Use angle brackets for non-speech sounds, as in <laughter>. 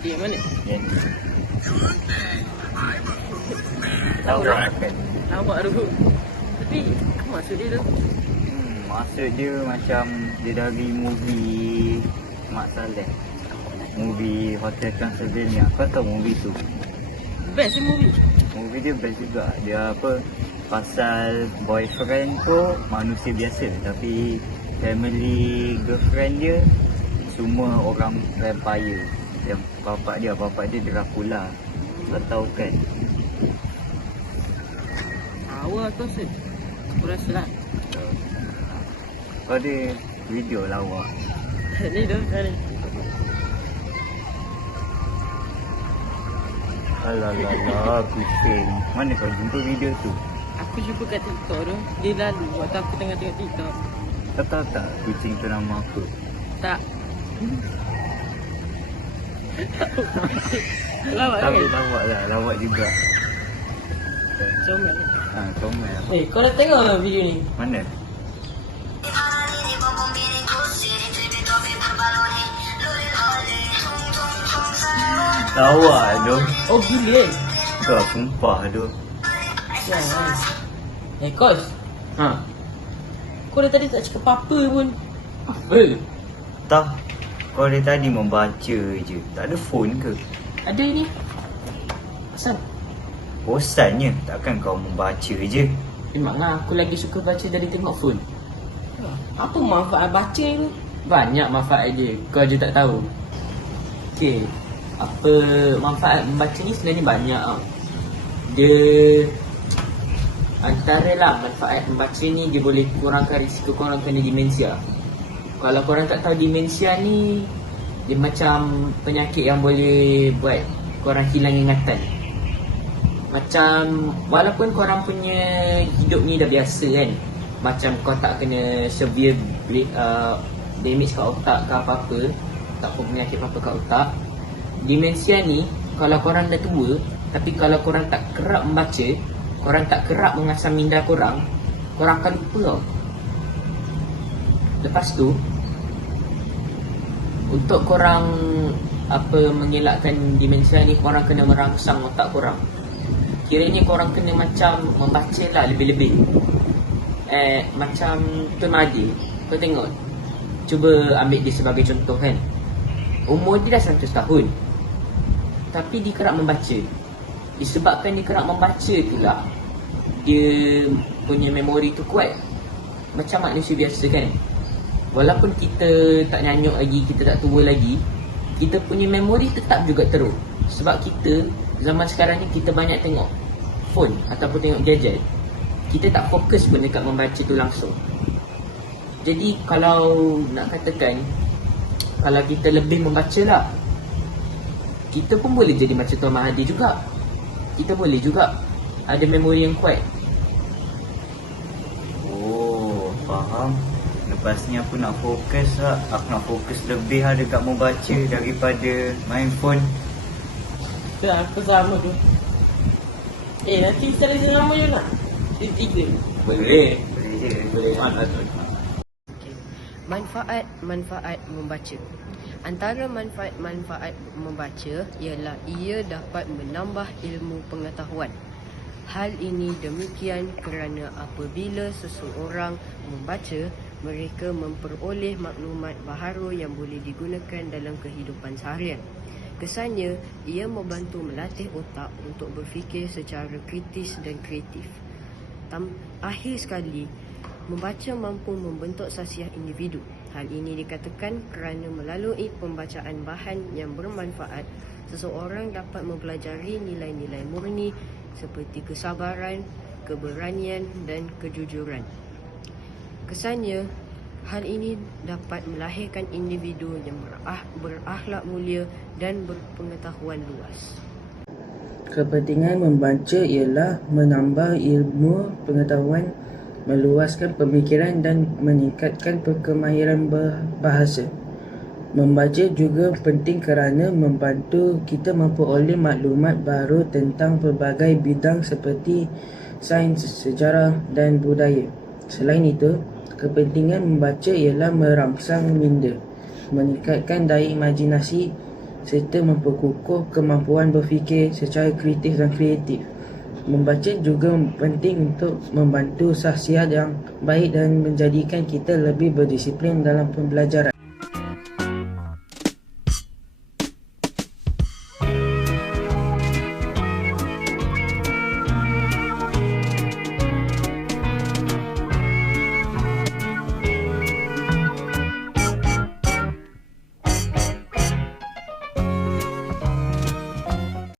Yang mana? Tahu tak? Nampak tu. Tapi apa maksud dia tu? Hmm, maksud dia macam dia dari movie Mak Saleh. Movie Hotel Transylvania. Kau tahu movie tu? Best movie. Movie dia best juga. Dia apa? Pasal boyfriend tu manusia biasa tapi family girlfriend dia semua orang vampire. Yang bapak dia, bapak dia Dracula. Kau tahu kan? Awal tu rasa. Aku rasa lah. Kau ada video lawa. <laughs> ni tu ni. Alah, <laughs> pusing. Mana kau jumpa video tu? Aku jumpa kat TikTok tu. Dia lalu waktu aku tengah tengok TikTok. Kau tahu tak kucing tu nama apa? Tak. <laughs> <laughs> Lawak Tapi kan? lawak lah, lawak juga. Comel. Ha, komen. Eh, kau dah tengok tak video ni? Mana? Lawak tu. Oh, gila kan? Kau sumpah tu. Jangan. Eh, Kos. Ha, Kau dah tadi tak cakap apa-apa pun. apa? Tak. Kau dari tadi membaca je. Tak ada phone ke? Ada ni. Asal? Bosannya. Takkan kau membaca je. Memanglah aku lagi suka baca dari tengok phone. Apa manfaat baca ni? Banyak manfaat dia, kau je tak tahu. Okey, apa manfaat membaca ni sebenarnya banyak tau. Dia antara lah manfaat membaca ni dia boleh kurangkan risiko korang kena demensia. Kalau korang tak tahu demensia ni dia macam penyakit yang boleh buat korang hilang ingatan. Macam walaupun korang punya hidup ni dah biasa kan Macam kau tak kena severe uh, damage kat otak ke apa-apa Tak pun penyakit apa-apa kat otak Demensia ni kalau korang dah tua Tapi kalau korang tak kerap membaca Korang tak kerap mengasah minda korang Korang akan lupa tau Lepas tu Untuk korang apa mengelakkan demensia ni korang kena merangsang otak korang. Kiranya korang kena macam membaca lah lebih-lebih. Eh macam Tun Mahathir Kau tengok. Cuba ambil dia sebagai contoh kan. Umur dia dah 100 tahun. Tapi dia kerap membaca. Disebabkan dia kerap membaca tu lah Dia punya memori tu kuat. Macam manusia biasa kan Walaupun kita tak nyanyuk lagi Kita tak tua lagi Kita punya memori tetap juga teruk. Sebab kita Zaman sekarang ni kita banyak tengok Phone Ataupun tengok gadget. Kita tak fokus pun dekat membaca tu langsung. Jadi kalau nak katakan Kalau kita lebih membaca lah Kita pun boleh jadi macam Tuan Mahathir juga. Kita boleh juga Ada memori yang kuat. Oh, faham. Lepas ni aku nak fokus lah. Aku nak fokus lebih lah dekat membaca daripada main phone. Tak, aku sama tu. Eh, nanti kita ada nama je nak? Kita tiga. Boleh Boleh je. Boleh mana tu Manfaat-manfaat membaca Antara manfaat-manfaat membaca ialah ia dapat menambah ilmu pengetahuan. Hal ini demikian kerana apabila seseorang membaca, mereka memperoleh maklumat baharu yang boleh digunakan dalam kehidupan seharian. Kesannya, ia membantu melatih otak untuk berfikir secara kritis dan kreatif. Tam, akhir sekali, membaca mampu membentuk sasiah individu. Hal ini dikatakan kerana melalui pembacaan bahan yang bermanfaat, seseorang dapat mempelajari nilai-nilai murni seperti kesabaran, keberanian dan kejujuran. Kesannya, hal ini dapat melahirkan individu yang berah, berakhlak mulia dan berpengetahuan luas. Kepentingan membaca ialah menambah ilmu pengetahuan, meluaskan pemikiran dan meningkatkan kemahiran bahasa. Membaca juga penting kerana membantu kita memperoleh maklumat baru tentang pelbagai bidang seperti sains, sejarah dan budaya. Selain itu, kepentingan membaca ialah merangsang minda, meningkatkan daya imajinasi serta memperkukuh kemampuan berfikir secara kritis dan kreatif. Membaca juga penting untuk membantu sahsiat yang baik dan menjadikan kita lebih berdisiplin dalam pembelajaran.